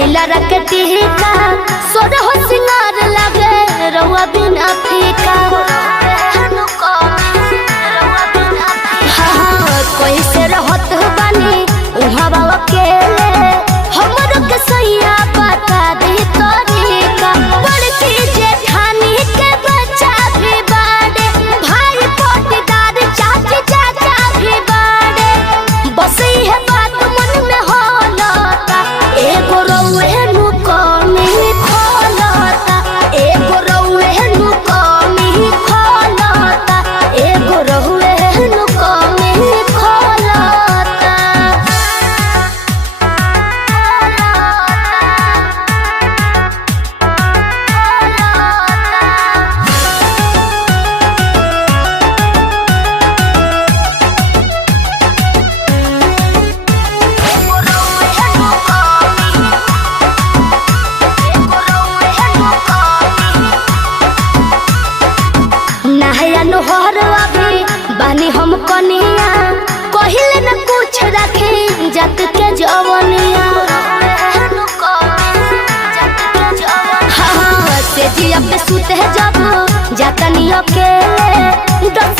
लीला रखती का सोर हो सिंगार लगे रउआ बिना फीका। हाँ कोई से रहत बानी उहाँ बाबा अकेले हमरो के सैया बता दी तरीका। बड़की जेठानी के बच्चा भी बाड़े भाई पोटीदार चाची चाचा भी बाड़े बस है बात मन में होलता एगो रउए नु कमी खोलता एगो रउए नु कमी खोलता एगो रउए नु कमी खोलता। नहया नोहर अभी बानी हम कनिया कहिले न कुछ रखे जत के जवनिया। हाँ से जिया पे सुते जब जातनी अकेले 10